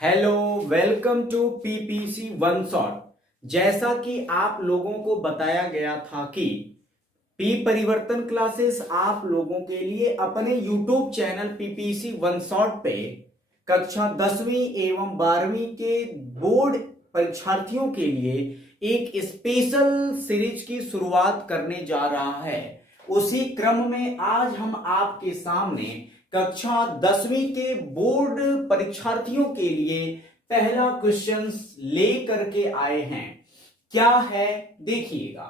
Hello, welcome to PPC one shot. जैसा कि आप लोगों को बताया गया था कि पी परिवर्तन क्लासेस आप लोगों के लिए अपने YouTube channel PPC one shot पे कक्षा 10वीं एवं 12वीं के बोर्ड परीक्षार्थियों के लिए एक स्पेशल सीरीज की शुरुआत करने जा रहा है। उसी क्रम में आज हम आपके सामने कक्षा 10वीं के बोर्ड परीक्षार्थियों के लिए पहला क्वेश्चन लेकर के आए हैं। क्या है देखिएगा।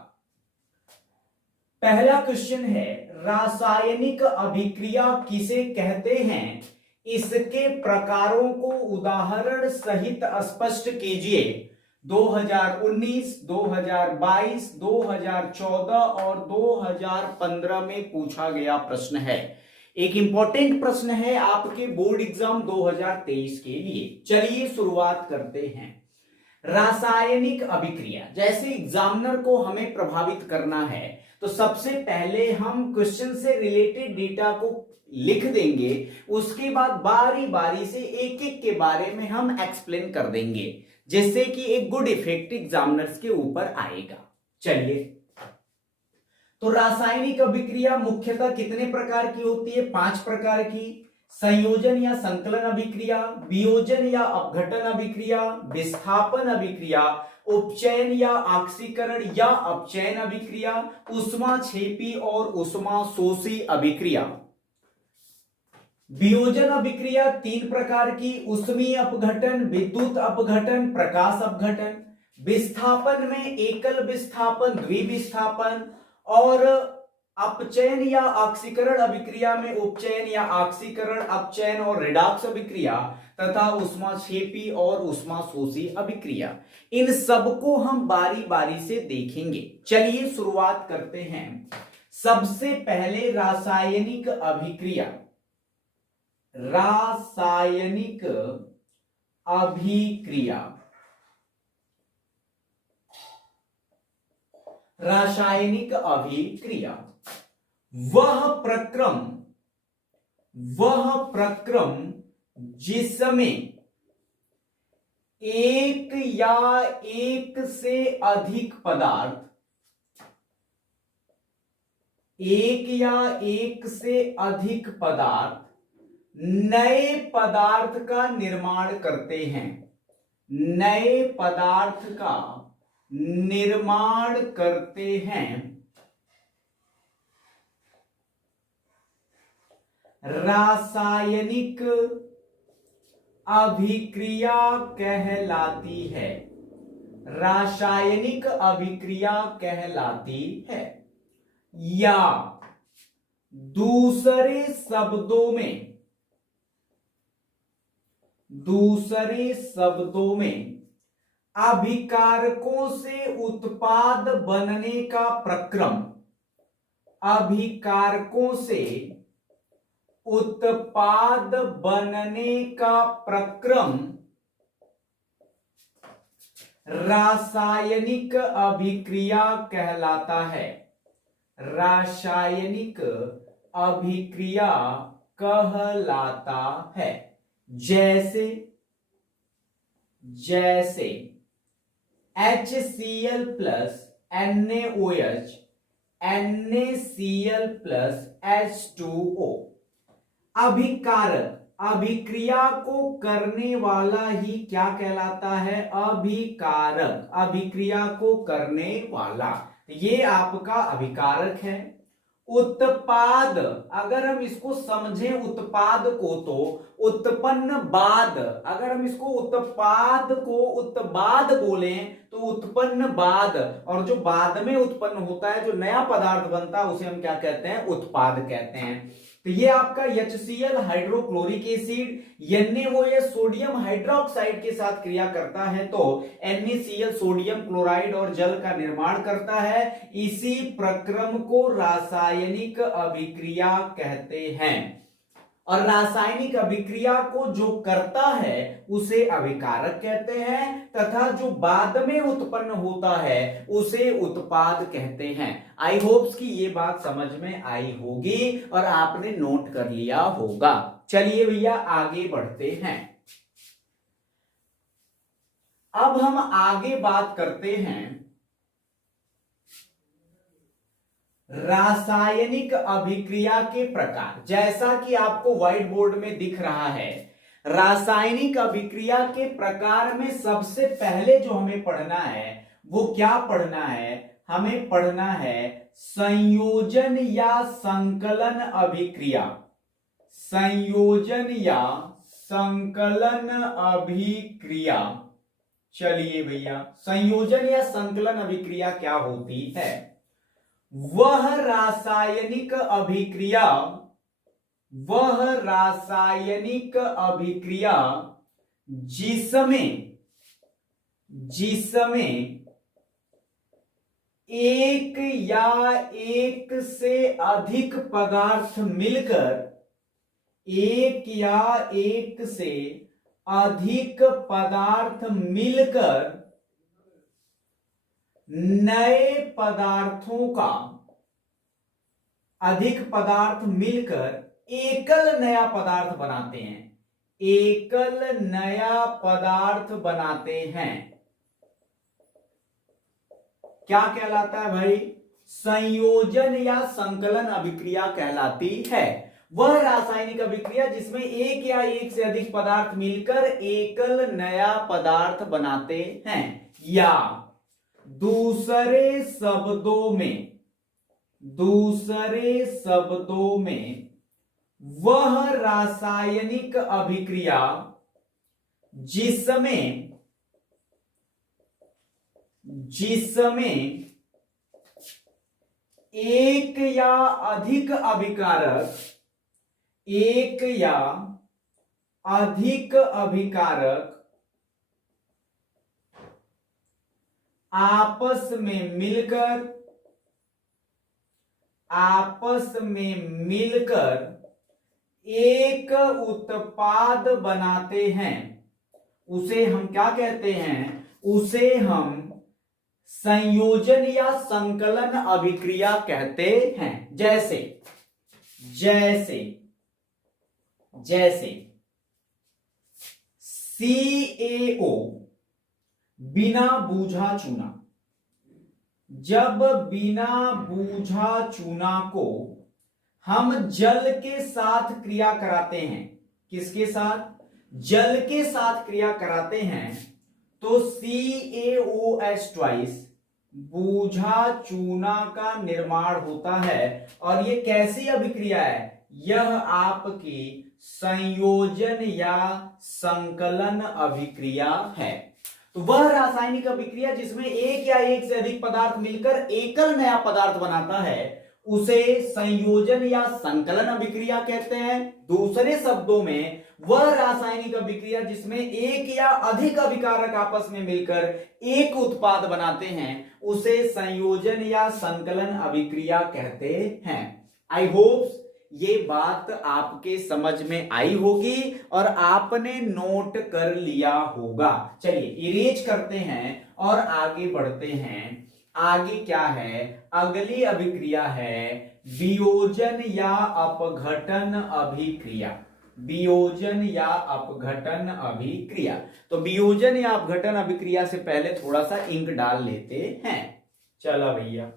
पहला क्वेश्चन है, रासायनिक अभिक्रिया किसे कहते हैं? इसके प्रकारों को उदाहरण सहित स्पष्ट कीजिए। 2019, 2022, 2014 और 2015 में पूछा गया प्रश्न है। एक इंपॉर्टेंट प्रश्न है आपके बोर्ड एग्जाम 2023 के लिए। चलिए शुरुआत करते हैं। रासायनिक अभिक्रिया, जैसे एग्जामिनर को हमें प्रभावित करना है तो सबसे पहले हम क्वेश्चन से रिलेटेड डेटा को लिख देंगे, उसके बाद बारी बारी से एक एक के बारे में हम एक्सप्लेन कर देंगे, जिससे कि एक गुड इफेक्ट एग्जामिनर्स के ऊपर आएगा। चलिए, तो रासायनिक अभिक्रिया मुख्यतः कितने प्रकार की होती है? 5 प्रकार की। संयोजन या संकलन अभिक्रिया, वियोजन या अपघटन अभिक्रिया, विस्थापन अभिक्रिया, उपचयन या ऑक्सीकरण या अपचयन अभिक्रिया, ऊष्माक्षेपी और ऊष्माशोषी अभिक्रिया। वियोजन अभिक्रिया 3 प्रकार की, ऊष्मीय अपघटन, विद्युत अपघटन, प्रकाश अपघटन। विस्थापन में एकल विस्थापन, द्विविस्थापन। और अपचयन या ऑक्सीकरण अभिक्रिया में उपचयन या ऑक्सीकरण, अपचयन और रिडॉक्स अभिक्रिया तथा ऊष्माक्षेपी और ऊष्माशोषी अभिक्रिया। इन सबको हम बारी बारी से देखेंगे। चलिए शुरुआत करते हैं। सबसे पहले रासायनिक अभिक्रिया। रासायनिक अभिक्रिया, रासायनिक अभिक्रिया वह प्रक्रम जिसमें एक या एक से अधिक पदार्थ, नए पदार्थ का निर्माण करते हैं। नए पदार्थ का निर्माण करते हैं, रासायनिक अभिक्रिया कहलाती है। रासायनिक अभिक्रिया कहलाती है। या दूसरे शब्दों में अभिकारकों से उत्पाद बनने का प्रक्रम, अभिकारकों से उत्पाद बनने का प्रक्रम रासायनिक अभिक्रिया कहलाता है। रासायनिक अभिक्रिया कहलाता है। जैसे HCl plus NaOH, NaCl plus H2O। अभिकारक, अभिक्रिया को करने वाला ही क्या कहलाता है? अभिकारक, अभिक्रिया को करने वाला, ये आपका अभिकारक है। उत्पाद, अगर हम इसको समझें उत्पाद को तो उत्पन्न बाद, अगर हम इसको उत्पाद को उत्पाद बोलें तो उत्पन्न बाद, और जो बाद में उत्पन्न होता है, जो नया पदार्थ बनता है, उसे हम क्या कहते हैं? उत्पाद कहते हैं। तो ये आपका HCl hydrochloric acid, NaOH sodium hydroxide के साथ क्रिया करता है तो NaCl सोडियम क्लोराइड और जल का निर्माण करता है। इसी प्रक्रम को रासायनिक अभिक्रिया कहते हैं। और रासायनिक अभिक्रिया को जो करता है उसे अभिकारक कहते हैं, तथा जो बाद में उत्पन्न होता है उसे उत्पाद कहते हैं। आई होप्स कि ये बात समझ में आई होगी और आपने नोट कर लिया होगा। चलिए भैया आगे बढ़ते हैं। अब हम आगे बात करते हैं रासायनिक अभिक्रिया के प्रकार। जैसा कि आपको व्हाइट बोर्ड में दिख रहा है, रासायनिक अभिक्रिया के प्रकार में सबसे पहले जो हमें पढ़ना है वो क्या पढ़ना है? हमें पढ़ना है संयोजन या संकलन अभिक्रिया। संयोजन या संकलन अभिक्रिया। चलिए भैया, संयोजन या संकलन अभिक्रिया क्या होती है? वह रासायनिक अभिक्रिया जिसमें एक या एक से अधिक पदार्थ मिलकर नए पदार्थों का अधिक पदार्थ मिलकर एकल नया पदार्थ बनाते हैं। एकल नया पदार्थ बनाते हैं। क्या कहलाता है भाई? संयोजन या संकलन अभिक्रिया कहलाती है। वह रासायनिक अभिक्रिया जिसमें एक या एक से अधिक पदार्थ मिलकर एकल नया पदार्थ बनाते हैं, या दूसरे शब्दों में वह रासायनिक अभिक्रिया जिसमें एक या अधिक अभिकारक आपस में मिलकर एक उत्पाद बनाते हैं, उसे हम क्या कहते हैं? उसे हम संयोजन या संकलन अभिक्रिया कहते हैं। जैसे CaO बिना बूझा चूना। जब बिना बूझा चूना को हम जल के साथ क्रिया कराते हैं, किसके साथ? जल के साथ क्रिया कराते हैं, तो CaOH बूझा चूना का निर्माण होता है। और ये कैसी अभिक्रिया है? यह आपकी संयोजन या संकलन अभिक्रिया है। तो वह रासायनिक अभिक्रिया जिसमें एक या एक से अधिक पदार्थ मिलकर एकल नया पदार्थ बनाता है, उसे संयोजन या संकलन अभिक्रिया कहते हैं। दूसरे शब्दों में वह रासायनिक अभिक्रिया जिसमें एक या अधिक अभिकारक आपस में मिलकर एक उत्पाद बनाते हैं, उसे संयोजन या संकलन अभिक्रिया कहते हैं। आई होप ये बात आपके समझ में आई होगी और आपने नोट कर लिया होगा। चलिए इरेज करते हैं और आगे बढ़ते हैं। आगे क्या है? अगली अभिक्रिया है वियोजन या अपघटन अभिक्रिया। वियोजन या अपघटन अभिक्रिया। तो वियोजन या अपघटन अभिक्रिया से पहले थोड़ा सा इंक डाल लेते हैं। चलो भैया,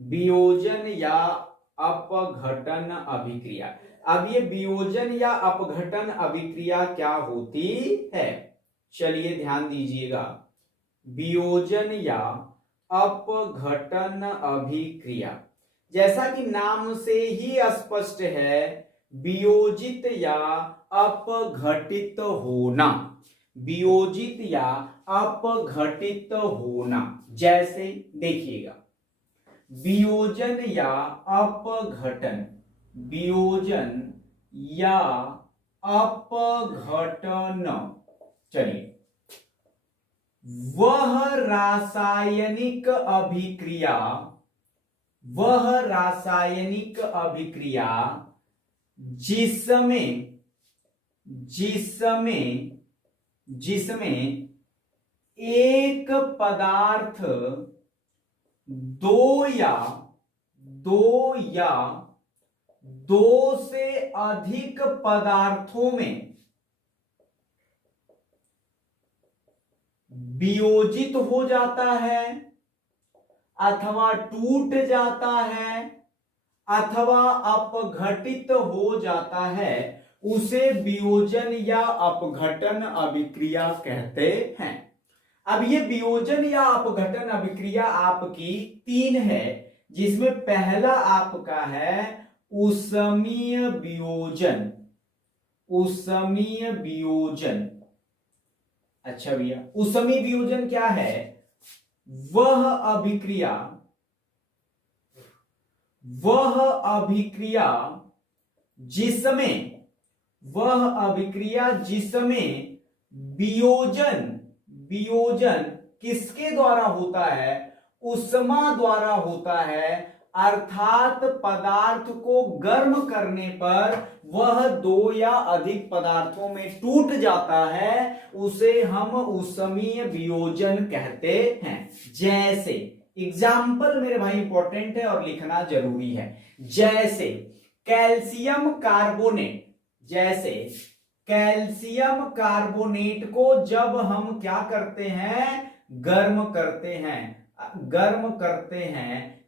वियोजन या अपघटन अभिक्रिया। अब ये वियोजन या अपघटन अभिक्रिया क्या होती है? चलिए ध्यान दीजिएगा। वियोजन या अपघटन अभिक्रिया, जैसा कि नाम से ही स्पष्ट है, वियोजित या अपघटित होना। वियोजित या अपघटित होना। जैसे देखिएगा, वियोजन या अपघटन। वियोजन या अपघटन। चलिए, वह रासायनिक अभिक्रिया जिसमें एक पदार्थ दो या दो से अधिक पदार्थों में वियोजित हो जाता है अथवा टूट जाता है अथवा अपघटित हो जाता है, उसे वियोजन या अपघटन अभिक्रिया कहते हैं। अब ये वियोजन या अपघटन अभिक्रिया आपकी तीन है, जिसमें पहला आपका है ऊष्मीय वियोजन। ऊष्मीय वियोजन, अच्छा भैया, ऊष्मीय वियोजन क्या है? वह अभिक्रिया जिसमें वियोजन किसके द्वारा होता है? ऊष्मा द्वारा होता है, अर्थात पदार्थ को गर्म करने पर वह दो या अधिक पदार्थों में टूट जाता है, उसे हम ऊष्मीय वियोजन कहते हैं। जैसे एग्जाम्पल मेरे भाई इंपॉर्टेंट है और लिखना जरूरी है। जैसे कैल्शियम कार्बोनेट को जब हम क्या करते हैं?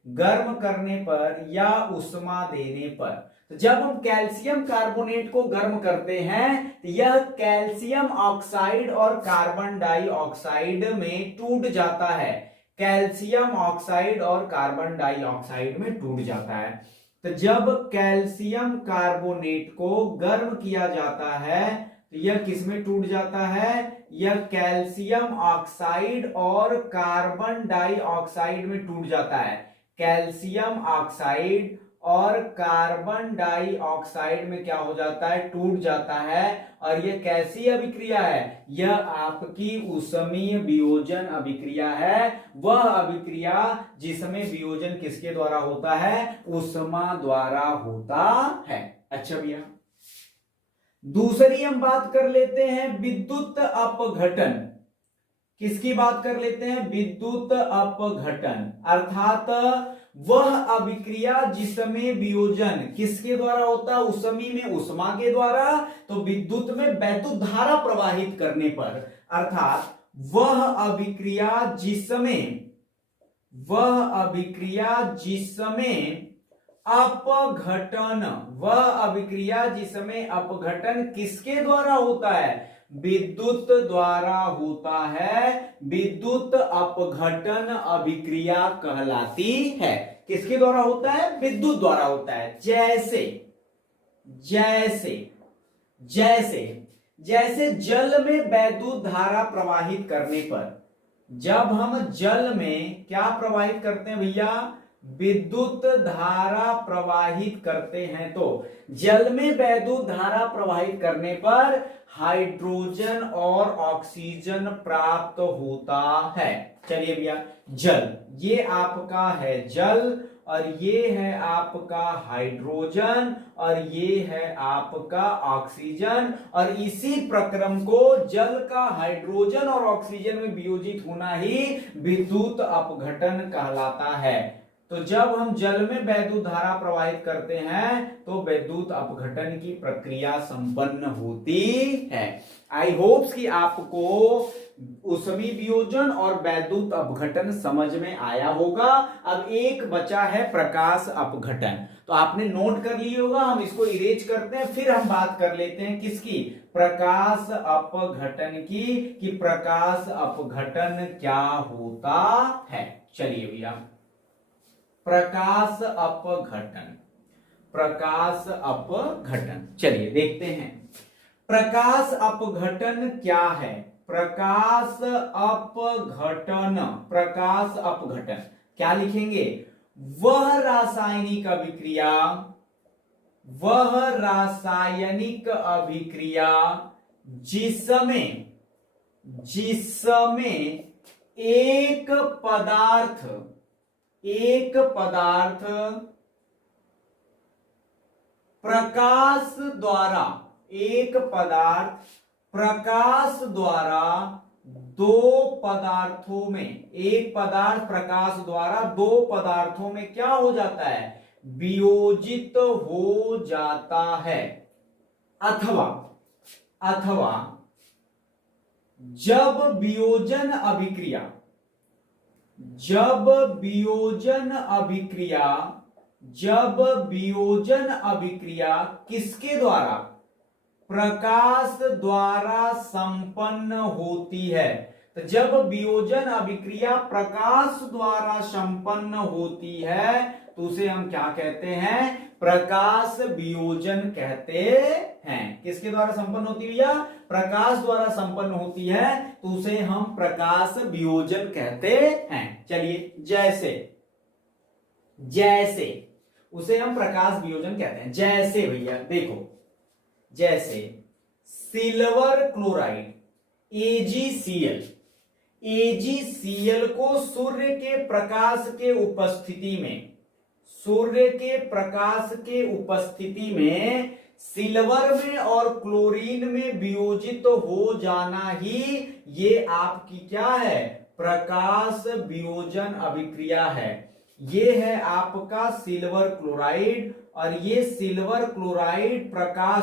गर्म करने पर या उष्मा देने पर, तो जब हम कैल्शियम कार्बोनेट को गर्म करते हैं तो यह कैल्शियम ऑक्साइड और कार्बन डाइऑक्साइड में टूट जाता है। कैल्शियम ऑक्साइड और कार्बन डाइऑक्साइड में टूट जाता है। तो जब कैल्शियम कार्बोनेट को गर्म किया जाता है तो यह किसमें टूट जाता है? यह कैल्शियम ऑक्साइड और कार्बन डाइऑक्साइड में टूट जाता है। कैल्शियम ऑक्साइड और कार्बन डाइऑक्साइड में क्या हो जाता है? टूट जाता है। और यह कैसी अभिक्रिया है? यह आपकी ऊष्मीय वियोजन अभिक्रिया है। वह अभिक्रिया जिसमें वियोजन किसके द्वारा होता है? ऊष्मा द्वारा होता है। अच्छा भैया, दूसरी हम बात कर लेते हैं विद्युत अपघटन। किसकी बात कर लेते हैं? विद्युत अपघटन, अर्थात वह अभिक्रिया जिसमें वियोजन किसके द्वारा होता है? ऊष्मी में ऊष्मा के द्वारा, तो विद्युत में वैद्युत धारा प्रवाहित करने पर, अर्थात वह अभिक्रिया जिसमें अपघटन किसके द्वारा होता है? विद्युत द्वारा होता है। विद्युत अपघटन अभिक्रिया कहलाती है। किसके द्वारा होता है? विद्युत द्वारा होता है। जैसे जल में वैद्युत धारा प्रवाहित करने पर, जब हम जल में क्या प्रवाहित करते हैं भैया? विद्युत धारा प्रवाहित करते हैं, तो जल में वैद्युत धारा प्रवाहित करने पर हाइड्रोजन और ऑक्सीजन प्राप्त होता है। चलिए भैया, जल, ये आपका है जल और ये है आपका हाइड्रोजन और ये है आपका ऑक्सीजन, और इसी प्रक्रम को जल का हाइड्रोजन और ऑक्सीजन में वियोजित होना ही विद्युत अपघटन कहलाता है। तो जब हम जल में वैद्युत धारा प्रवाहित करते हैं तो विद्युत अपघटन की प्रक्रिया संपन्न होती है। आई होप्स कि आपको ऊष्मी वियोजन और वैद्युत अपघटन समझ में आया होगा। अब एक बचा है प्रकाश अपघटन, तो आपने नोट कर लिया होगा। हम इसको इरेज करते हैं, फिर हम बात कर लेते हैं किसकी? प्रकाश अपघटन की, कि प्रकाश अपघटन क्या होता है। चलिए भैया, प्रकाश अपघटन चलिए देखते हैं। प्रकाश अपघटन क्या है? प्रकाश अपघटन क्या लिखेंगे? वह रासायनिक अभिक्रिया जिसमें एक पदार्थ प्रकाश द्वारा दो पदार्थों में, एक पदार्थ प्रकाश द्वारा दो पदार्थों में क्या हो जाता है? वियोजित हो जाता है, अथवा जब वियोजन अभिक्रिया जब वियोजन अभिक्रिया किसके द्वारा? प्रकाश द्वारा संपन्न होती है। तो जब वियोजन अभिक्रिया प्रकाश द्वारा संपन्न होती है तो उसे हम क्या कहते हैं? प्रकाश वियोजन कहते हैं। किसके द्वारा संपन्न होती है भैया? प्रकाश द्वारा संपन्न होती है तो उसे हम प्रकाश वियोजन कहते हैं। चलिए, जैसे उसे हम प्रकाश वियोजन कहते हैं। जैसे भैया देखो, जैसे सिल्वर क्लोराइड AgCl को सूर्य के प्रकाश के उपस्थिति में सिल्वर में और क्लोरीन में वियोजित हो जाना ही ये आपकी क्या है? प्रकाश वियोजन अभिक्रिया है। ये है आपका सिल्वर क्लोराइड, और ये सिल्वर क्लोराइड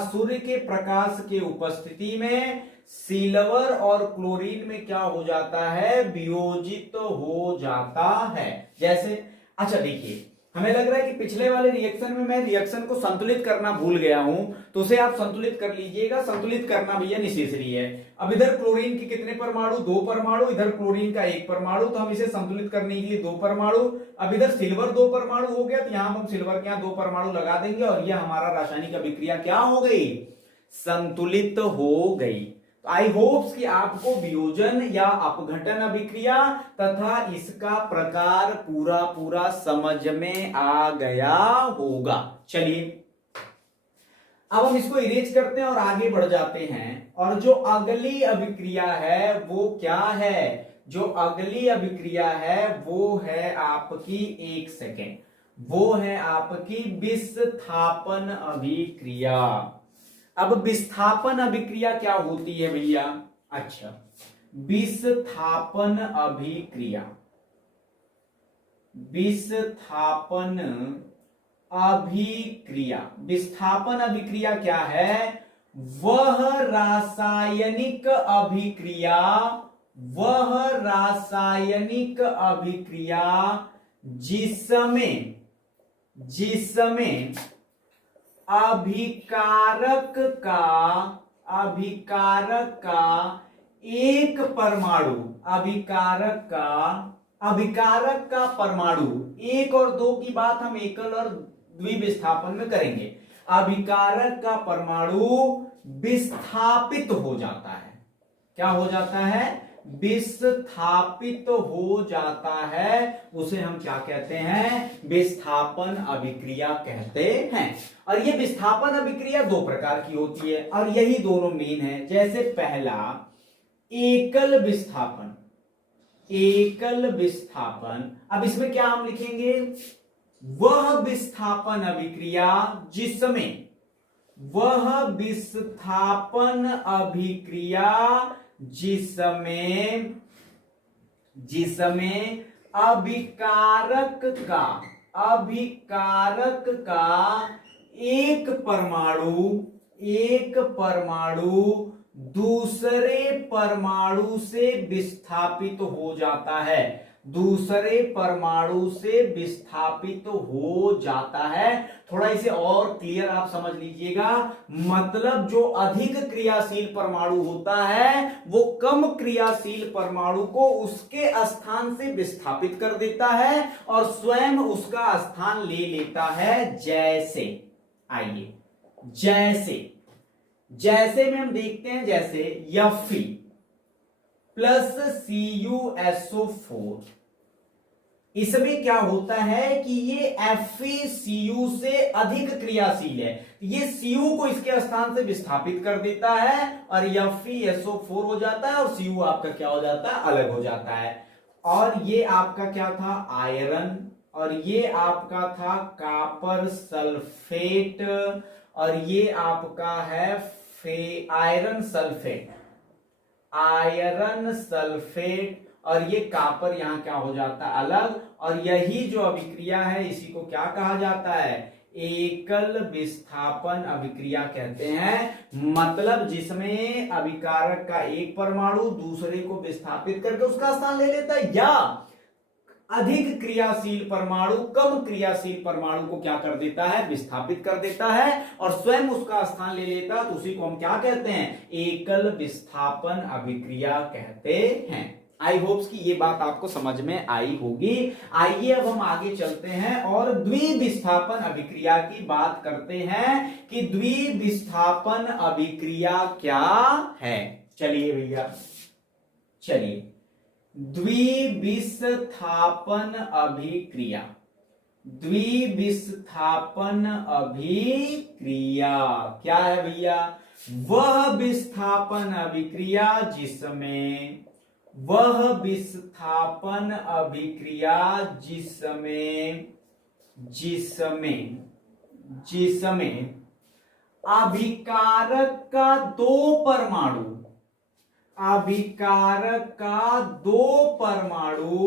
सूर्य के प्रकाश के उपस्थिति में सिल्वर और क्लोरीन में क्या हो जाता है? वियोजित हो जाता है। जैसे, अच्छा देखिए, हमें लग रहा है कि पिछले वाले रिएक्शन में मैं रिएक्शन को संतुलित करना भूल गया हूं, तो उसे आप संतुलित कर लीजिएगा। संतुलित करना भैया नेसेसरी है। अब इधर क्लोरीन के कितने परमाणु? 2 परमाणु, इधर क्लोरीन का 1 परमाणु, तो हम इसे संतुलित करने के लिए 2 परमाणु। अब इधर सिल्वर 2 परमाणु हो गया, तो यहां हम सिल्वर के यहां 2 परमाणु लगा देंगे और यह हमारा रासायनिक अभिक्रिया क्या हो गई? संतुलित हो गई। आई होप्स कि आपको वियोजन या अपघटन अभिक्रिया तथा इसका प्रकार पूरा समझ में आ गया होगा। चलिए, अब हम इसको इरेज करते हैं और आगे बढ़ जाते हैं। और जो अगली अभिक्रिया है वो क्या है? जो अगली अभिक्रिया है वो है आपकी, 1 सेकेंड, वो है आपकी विस्थापन अभिक्रिया। अब विस्थापन अभिक्रिया क्या होती है भैया? अच्छा, विस्थापन अभिक्रिया विस्थापन अभिक्रिया क्या है? वह रासायनिक अभिक्रिया जिसमें अभिकारक का एक परमाणु, अभिकारक का परमाणु 1 और 2 की बात हम एकल और द्विविस्थापन में करेंगे। अभिकारक का परमाणु विस्थापित हो जाता है। क्या हो जाता है? विस्थापित हो जाता है। उसे हम क्या कहते हैं? विस्थापन अभिक्रिया कहते हैं। और ये विस्थापन अभिक्रिया 2 प्रकार की होती है और यही दोनों मेन है। जैसे पहला एकल विस्थापन। अब इसमें क्या हम लिखेंगे? वह विस्थापन अभिक्रिया जिसमें अभिकारक का एक परमाणु दूसरे परमाणु से विस्थापित हो जाता है। थोड़ा इसे और क्लियर आप समझ लीजिएगा। मतलब जो अधिक क्रियाशील परमाणु होता है वो कम क्रियाशील परमाणु को उसके स्थान से विस्थापित कर देता है और स्वयं उसका स्थान ले लेता है। जैसे, आइए, जैसे में हम देखते हैं, जैसे Fe प्लस CuSO4, इसमें क्या होता है कि ये FeCu से अधिक क्रियाशील है। ये Cu को इसके स्थान से विस्थापित कर देता है और FeSO4 हो जाता है और Cu आपका क्या हो जाता है? अलग हो जाता है। और ये आपका क्या था? आयरन, और ये आपका था कॉपर सल्फेट, और ये आपका है आयरन सल्फेट, और ये कॉपर यहां क्या हो जाता है? अलग। और यही जो अभिक्रिया है इसी को क्या कहा जाता है? एकल विस्थापन अभिक्रिया कहते हैं। मतलब जिसमें अभिकारक का एक परमाणु दूसरे को विस्थापित करके उसका स्थान ले लेता है, या अधिक क्रियाशील परमाणु कम क्रियाशील परमाणु को क्या कर देता है, विस्थापित कर देता है और स्वयं उसका स्थान ले लेता है, तो उसी को हम क्या कहते हैं, एकल विस्थापन अभिक्रिया कहते हैं। आई होप्स कि ये बात आपको समझ में आई होगी। आइए अब हम आगे चलते हैं और द्विविस्थापन अभिक्रिया की बात करते हैं कि द्विविस्थापन अभिक्रिया क्या है। चलिए भैया, चलिए, द्विविस्थापन अभिक्रिया, द्विविस्थापन अभिक्रिया क्या है भैया, वह विस्थापन अभिक्रिया जिसमें, वह विस्थापन अभिक्रिया जिसमें अभिकारक का दो परमाणु, अभिकारक का दो परमाणु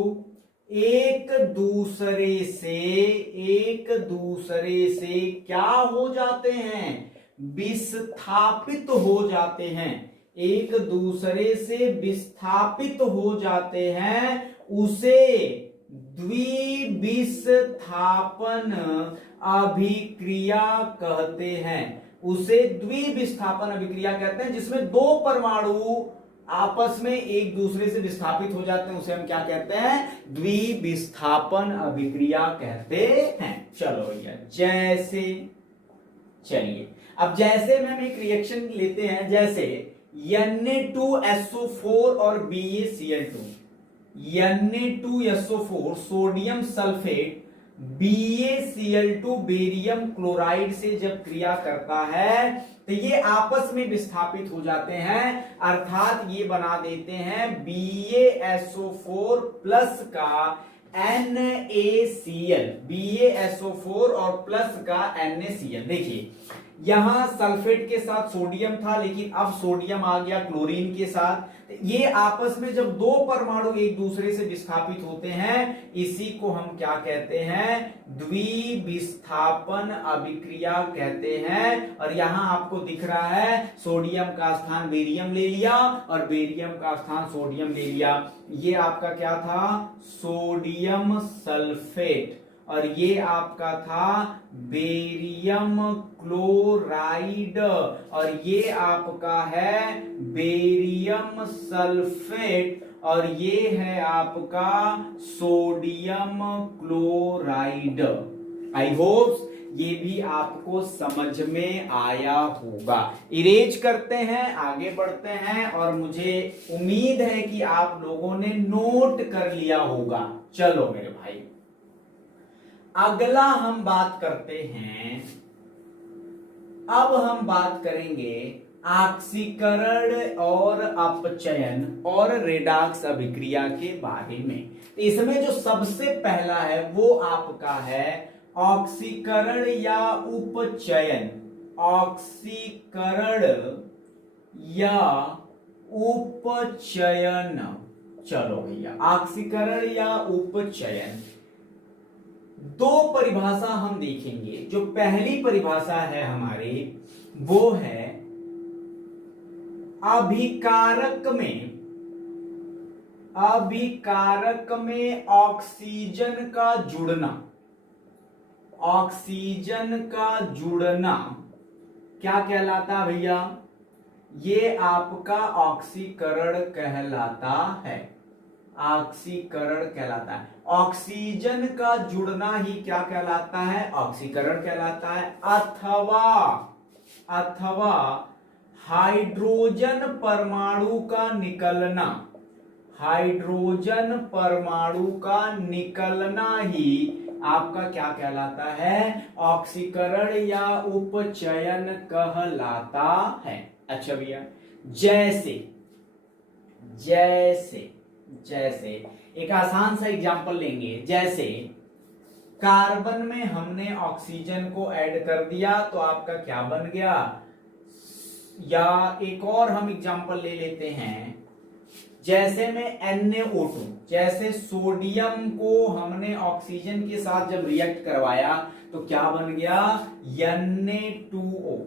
एक दूसरे से क्या हो जाते हैं, विस्थापित हो जाते हैं, एक दूसरे से विस्थापित हो जाते हैं, उसे द्विविस्थापन अभिक्रिया कहते हैं। उसे द्विविस्थापन अभिक्रिया कहते हैं जिसमें दो परमाणु आपस में एक दूसरे से विस्थापित हो जाते हैं, उसे हम क्या कहते हैं, द्विविस्थापन अभिक्रिया कहते हैं। चलो भैया, जैसे, चलिए अब जैसे में हम एक रिएक्शन लेते हैं, जैसे Na2SO4 और BaCl2, Na2SO4 sodium sulphate BaCl2 barium chloride से जब क्रिया करता है तो ये आपस में विस्थापित हो जाते हैं, अर्थात ये बना देते हैं BaSO4 प्लस का NaCl, BaSO4 और प्लस का NaCl। देखिए यहां सल्फेट के साथ सोडियम था, लेकिन अब सोडियम आ गया क्लोरीन के साथ, ये आपस में जब दो परमाणु एक दूसरे से विस्थापित होते हैं, इसी को हम क्या कहते हैं, द्विविस्थापन अभिक्रिया कहते हैं। और यहां आपको दिख रहा है सोडियम का स्थान बेरियम ले लिया और बेरियम का स्थान सोडियम ले लिया, ये आपका क्या था, सोडियम सल्फेट, और ये आपका था बेरियम क्लोराइड, और ये आपका है बेरियम सल्फेट, और ये है आपका सोडियम क्लोराइड। आई होप ये भी आपको समझ में आया होगा। इरेज करते हैं, आगे बढ़ते हैं, और मुझे उम्मीद है कि आप लोगों ने नोट कर लिया होगा। चलो मेरे भाई, अगला हम बात करते हैं, अब हम बात करेंगे ऑक्सीकरण और अपचयन और रेडॉक्स अभिक्रिया के बारे में। इसमें जो सबसे पहला है वो आपका है ऑक्सीकरण या उपचयन, ऑक्सीकरण या उपचयन। चलो भैया, ऑक्सीकरण या उपचयन, दो परिभाषा हम देखेंगे। जो पहली परिभाषा है हमारी वो है अभिकारक में ऑक्सीजन का जुड़ना, ऑक्सीजन का जुड़ना क्या कहलाता भैया, ये आपका ऑक्सीकरण कहलाता है, ऑक्सीकरण कहलाता है। ऑक्सीजन का जुड़ना ही क्या कहलाता है, ऑक्सीकरण कहलाता है। अथवा हाइड्रोजन परमाणु का निकलना, हाइड्रोजन परमाणु का निकलना ही आपका क्या कहलाता है, ऑक्सीकरण या उपचयन कहलाता है। अच्छा भैया, जैसे एक आसान सा एग्जांपल लेंगे, जैसे कार्बन में हमने ऑक्सीजन को ऐड कर दिया तो आपका क्या बन गया, या एक और हम एग्जांपल ले लेते हैं, जैसे में NaO2, जैसे सोडियम को हमने ऑक्सीजन के साथ जब रिएक्ट करवाया तो क्या बन गया, Na2O,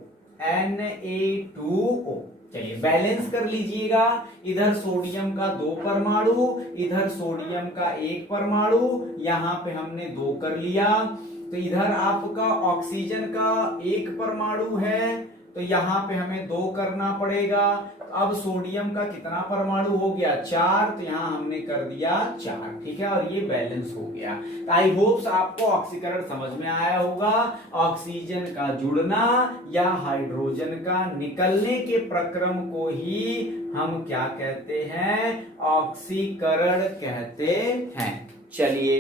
Na2O। चलिए बैलेंस कर लीजिएगा, इधर सोडियम का 2 परमाणु, इधर सोडियम का 1 परमाणु, यहां पे हमने 2 कर लिया। तो इधर आपका ऑक्सीजन का 1 परमाणु है, तो यहां पे हमें 2 करना पड़ेगा। अब सोडियम का कितना परमाणु हो गया, 4, तो यहां हमने कर दिया 4, ठीक है, और ये बैलेंस हो गया। आई होप्स आपको ऑक्सीकरण समझ में आया होगा। ऑक्सीजन का जुड़ना या हाइड्रोजन का निकलने के प्रक्रम को ही हम क्या कहते हैं, ऑक्सीकरण कहते हैं। चलिए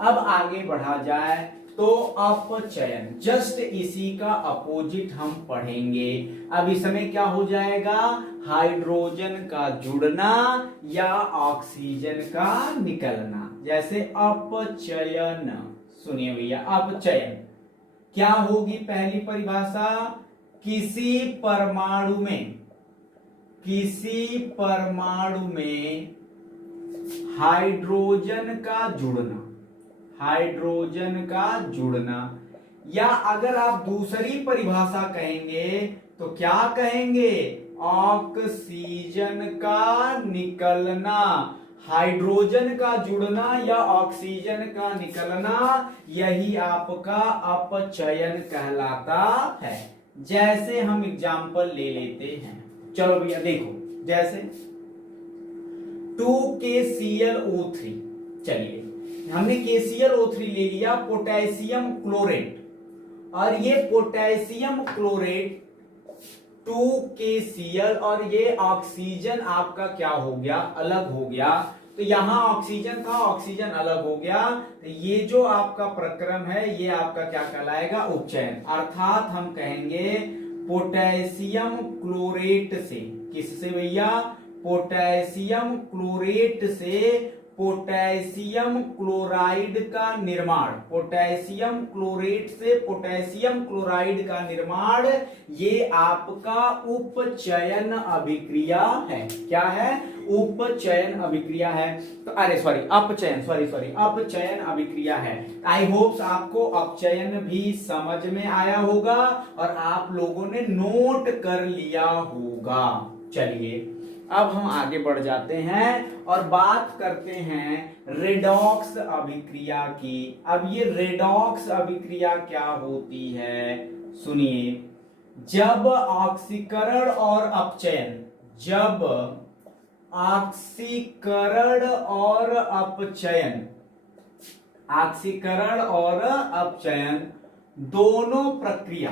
अब आगे बढ़ा जाए तो अपचयन, जस्ट इसी का अपोजिट हम पढ़ेंगे। अब इसमें क्या हो जाएगा, हाइड्रोजन का जुड़ना या ऑक्सीजन का निकलना। जैसे अपचयन, सुनिए भैया, अपचयन क्या होगी, पहली परिभाषा, किसी परमाणु में हाइड्रोजन का जुड़ना, हाइड्रोजन का जुड़ना, या अगर आप दूसरी परिभाषा कहेंगे तो क्या कहेंगे, ऑक्सीजन का निकलना। हाइड्रोजन का जुड़ना या ऑक्सीजन का निकलना, यही आपका अपचयन कहलाता है। जैसे हम एग्जाम्पल ले लेते हैं, चलो भैया देखो, जैसे 2KClO3, चलिए हमने KClO3 ले लिया, पोटेशियम क्लोरेट, और ये पोटेशियम क्लोरेट 2KCl, और ये ऑक्सीजन आपका क्या हो गया, अलग हो गया। तो यहां ऑक्सीजन था, ऑक्सीजन अलग हो गया, तो ये जो आपका प्रक्रम है ये आपका क्या कहलाएगा, उपचयन। अर्थात हम कहेंगे पोटेशियम क्लोरेट से, किससे भैया, पोटेशियम क्लोरेट से पोटेशियम क्लोराइड का निर्माण, पोटेशियम क्लोरेट से पोटेशियम क्लोराइड का निर्माण, ये आपका उपचयन अभिक्रिया है। क्या है, उपचयन अभिक्रिया है। तो अरे सॉरी, अपचयन, सॉरी अपचयन अभिक्रिया है। आई होप्स आपको अपचयन भी समझ में आया होगा और आप लोगों ने नोट कर लिया होगा। चलिए अब हम आगे बढ़ जाते हैं और बात करते हैं रेडॉक्स अभिक्रिया की। अब ये रेडॉक्स अभिक्रिया क्या होती है, सुनिए, जब ऑक्सीकरण और अपचयन, जब ऑक्सीकरण और अपचयन, ऑक्सीकरण और अपचयन दोनों प्रक्रिया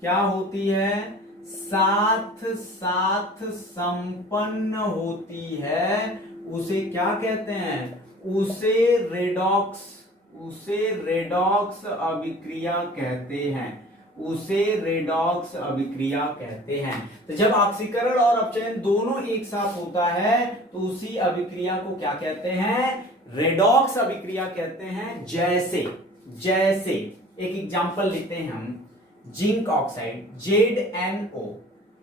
क्या होती है, साथ साथ संपन्न होती है, उसे क्या कहते हैं, उसे रेडॉक्स अभिक्रिया कहते हैं, उसे रेडॉक्स अभिक्रिया कहते हैं। तो जब ऑक्सीकरण और अपचयन दोनों एक साथ होता है तो उसी अभिक्रिया को क्या कहते हैं, रेडॉक्स अभिक्रिया कहते हैं। जैसे एक एग्जांपल लेते हैं हम, जिंक ऑक्साइड ZnO,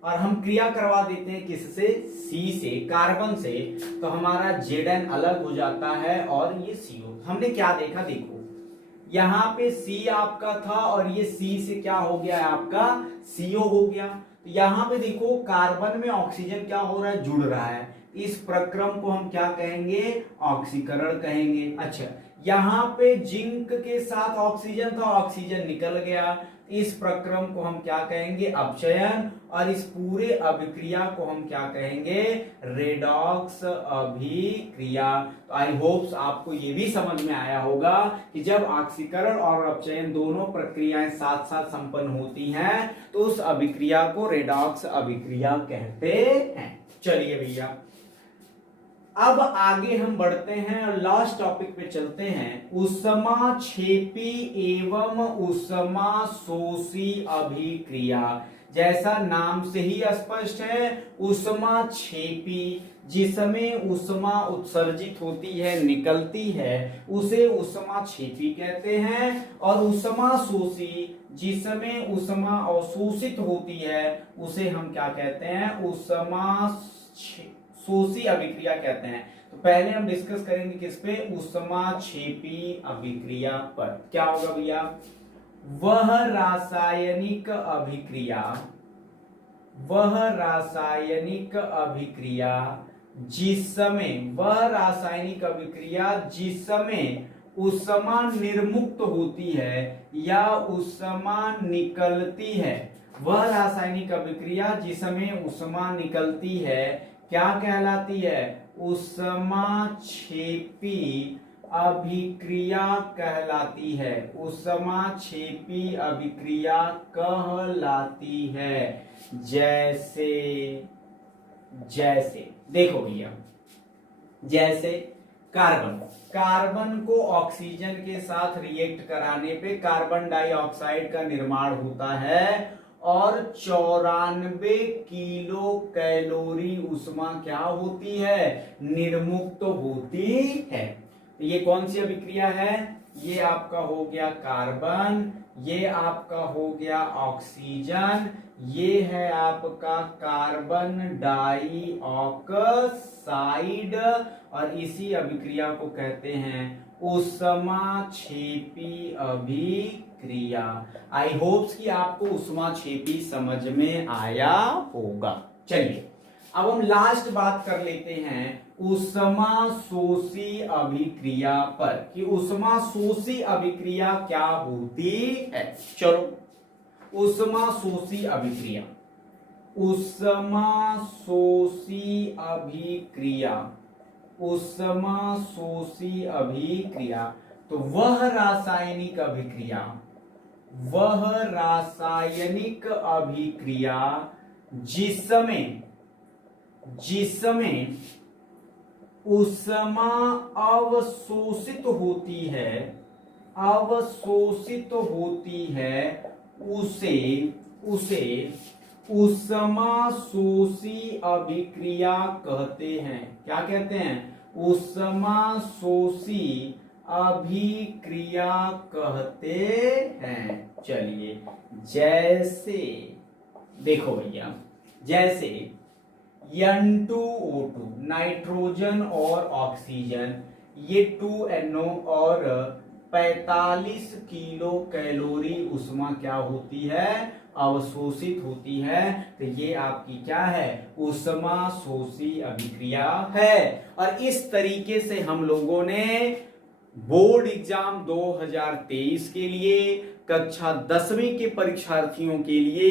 और हम क्रिया करवा देते हैं किससे, C से, कार्बन से, तो हमारा Zn अलग हो जाता है और ये CO। हमने क्या देखा, देखो यहां पे C आपका था और ये C से क्या हो गया है, आपका CO हो गया। तो यहां पे देखो कार्बन में ऑक्सीजन क्या हो रहा है, जुड़ रहा है, इस प्रक्रम को हम क्या कहेंगे, ऑक्सीकरण कहेंगे। अच्छा, यहां पे जिंक के साथ ऑक्सीजन था, ऑक्सीजन निकल गया, इस प्रक्रम को हम क्या कहेंगे, अपचयन, और इस पूरे अभिक्रिया को हम क्या कहेंगे, रेडॉक्स अभिक्रिया। तो आई होप्स आपको ये भी समझ में आया होगा कि जब ऑक्सीकरण और अपचयन दोनों प्रक्रियाएं साथ साथ संपन्न होती हैं तो उस अभिक्रिया को रेडॉक्स अभिक्रिया कहते हैं। चलिए भैया अब आगे हम बढ़ते हैं और लास्ट टॉपिक पे चलते हैं, ऊष्माक्षेपी एवं ऊष्माशोषी अभिक्रिया। जैसा नाम से ही स्पष्ट है, ऊष्माक्षेपी, जिसमें ऊष्मा उत्सर्जित होती है, निकलती है, उसे ऊष्माक्षेपी कहते हैं। और ऊष्माशोषी, जिसमें ऊष्मा अवशोषित होती है, उसे हम क्या कहते हैं, ऊष्माशोषी अभिक्रिया कहते हैं। तो पहले हम डिस्कस करेंगे किस पे, ऊष्माक्षेपी अभिक्रिया पर। क्या होगा भैया, वह रासायनिक अभिक्रिया जिस समय ऊष्मा निर्मुक्त होती है या ऊष्मा निकलती है, वह रासायनिक अभिक्रिया जिसमें ऊष्मा निकलती है क्या कहलाती है, ऊष्माक्षेपी अभिक्रिया कहलाती है। ऊष्माक्षेपी अभिक्रिया कहलाती है। जैसे देखो भैया, जैसे कार्बन को ऑक्सीजन के साथ रिएक्ट कराने पे कार्बन डाइऑक्साइड का निर्माण होता है और 94 किलो कैलोरी ऊष्मा क्या होती है, निर्मुक्त होती है। ये कौन सी अभिक्रिया है, ये आपका हो गया कार्बन, ये आपका हो गया ऑक्सीजन, ये है आपका कार्बन डाइऑक्साइड, और इसी अभिक्रिया को कहते हैं ऊष्माक्षेपी अभिक्रिया। आई होप्स कि आपको ऊष्माक्षेपी समझ में आया होगा। चलिए अब हम लास्ट बात कर लेते हैं ऊष्माशोषी अभिक्रिया पर, कि ऊष्माशोषी अभिक्रिया क्या होती है। चलो, ऊष्माशोषी अभिक्रिया तो वह रासायनिक अभिक्रिया जिसमें ऊष्मा अवशोषित होती है उसे ऊष्माशोषी अभिक्रिया कहते हैं। क्या कहते हैं, ऊष्माशोषी अभिक्रिया कहते हैं। चलिए, जैसे देखो भैया, जैसे N2O2 नाइट्रोजन और ऑक्सीजन, ये 2NO और 45 किलो कैलोरी ऊष्मा क्या होती है, अवशोषित होती है। तो ये आपकी क्या है, ऊष्माशोषी अभिक्रिया है। और इस तरीके से हम लोगों ने बोर्ड एग्जाम 2023 के लिए, कक्षा 10वीं के परीक्षार्थियों के लिए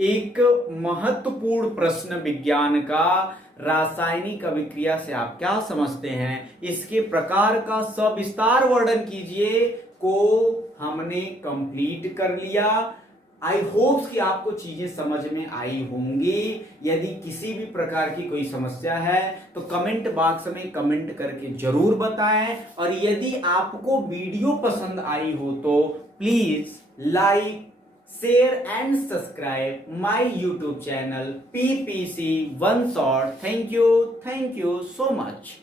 एक महत्वपूर्ण प्रश्न विज्ञान का रासायनिक अभिक्रिया से आप क्या समझते हैं, इसके प्रकार का सविस्तार वर्णन कीजिए को हमने कंप्लीट कर लिया। आई होप कि आपको चीजें समझ में आई होंगी। यदि किसी भी प्रकार की कोई समस्या है तो कमेंट बॉक्स में कमेंट करके जरूर बताएं, और यदि आपको वीडियो पसंद आई हो तो please like, share and subscribe my YouTube channel PPC One Shot. Thank you so much.